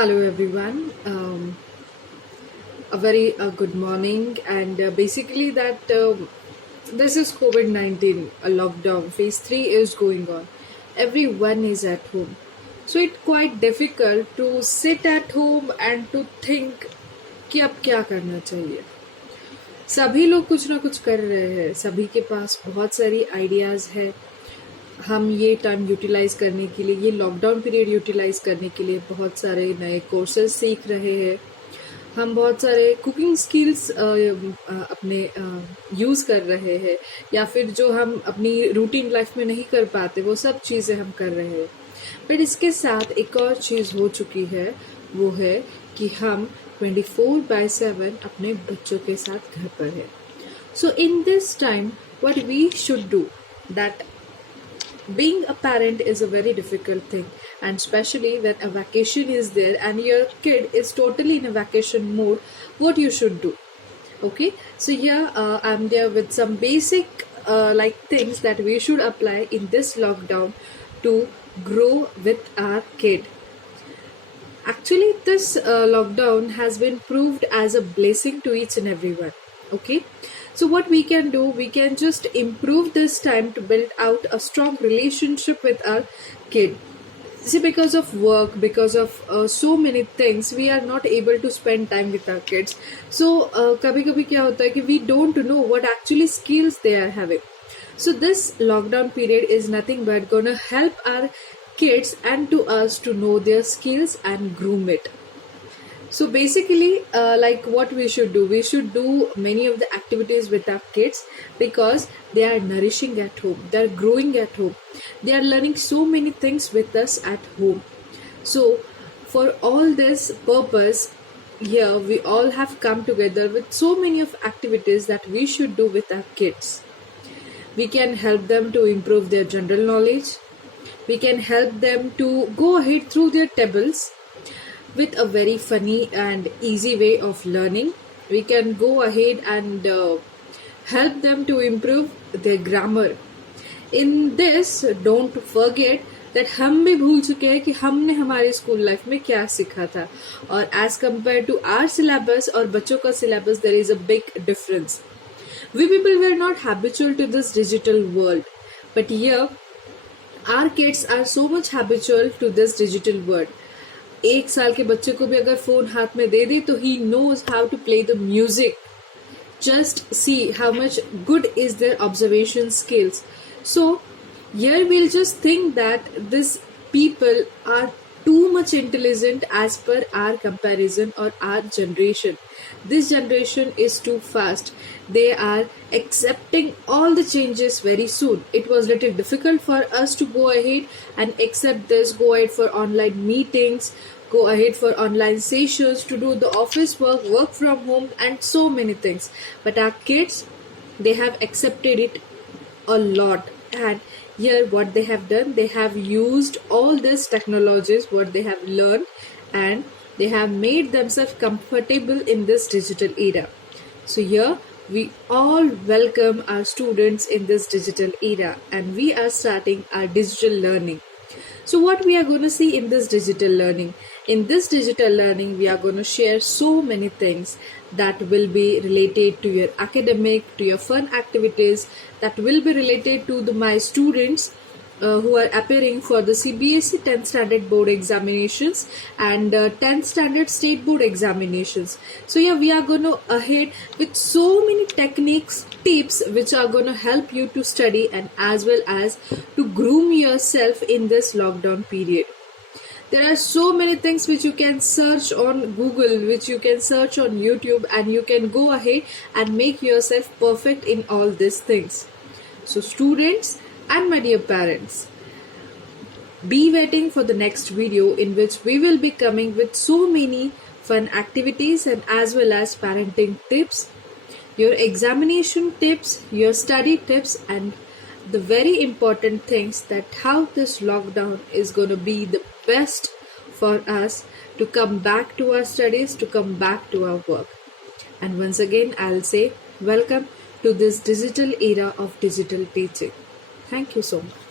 Hello, everyone. A very good morning, and basically, that this is COVID 19, a lockdown. Phase 3 is going on. Everyone is at home. So, it's quite difficult to sit at home and to think कि अब क्या करना चाहिए. सभी लोग कुछ ना कुछ कर रहे हैं, सभी के पास बहुत सारी आइडियाज़ है. हम ये टाइम यूटिलाइज करने के लिए, ये लॉकडाउन पीरियड यूटिलाइज करने के लिए बहुत सारे नए कोर्सेज सीख रहे हैं. हम बहुत सारे कुकिंग स्किल्स अपने यूज़ कर रहे हैं, या फिर जो हम अपनी रूटीन लाइफ में नहीं कर पाते वो सब चीज़ें हम कर रहे हैं. बट इसके साथ एक और चीज़ हो चुकी है, वो है कि हम 24/7 अपने बच्चों के साथ घर पर हैं. So in this time what we should do, that being a parent is a very difficult thing, and especially when a vacation is there and your kid is totally in a vacation mode, what you should do. Okay, so here I'm there with some basic like things that we should apply in this lockdown to grow with our kid. Actually, this lockdown has been proved as a blessing to each and everyone. Okay, so what we can do, we can just improve this time to build out a strong relationship with our kid. See, because of work, because of so many things, we are not able to spend time with our kids. So kabhi kabhi kya hota hai ki we don't know what actually skills they are having. So this lockdown period is nothing but gonna help our kids and to us to know their skills and groom it. So basically, like what we should do many of the activities with our kids, because they are nourishing at home, they are growing at home, they are learning so many things with us at home. So for all this purpose, here we all have come together with so many of activities that we should do with our kids. We can help them to improve their general knowledge. We can help them to go ahead through their tables with a very funny and easy way of learning. We can go ahead and help them to improve their grammar. In this, don't forget that हम भी भूल चुके हैं कि हमने हमारे school life में क्या सीखा था, और as compared to our syllabus और बच्चों का syllabus, there is a big difference. We people were not habitual to this digital world, but here our kids are so much habitual to this digital world. 1 साल के बच्चे को भी अगर phone हाथ में दे दे तो he knows how to play the music. Just see how much good is their observation skills. So here we'll just think that these people are too much intelligent as per our comparison or our generation. This generation is too fast. They are accepting all the changes very soon. It was little difficult for us to go ahead and accept this, go ahead for online meetings, go ahead for online sessions, to do the office work, work from home, and so many things. But our kids, they have accepted it a lot. And here what they have done, they have used all these technologies what they have learned, and they have made themselves comfortable in this digital era. So here we all welcome our students in this digital era, and we are starting our digital learning. So what we are going to see in this digital learning? In this digital learning, we are going to share so many things that will be related to your academic, to your fun activities, that will be related to my students who are appearing for the CBSE 10th standard board examinations and 10th standard state board examinations. So yeah, we are going to ahead with so many techniques, tips which are going to help you to study and as well as to groom yourself in this lockdown period. There are so many things which you can search on Google, which you can search on YouTube, and you can go ahead and make yourself perfect in all these things. So students and my dear parents, be waiting for the next video in which we will be coming with so many fun activities and as well as parenting tips, your examination tips, your study tips, and the very important things that how this lockdown is going to be the best for us to come back to our studies, to come back to our work. And once again, I'll say welcome to this digital era of digital teaching. Thank you so much.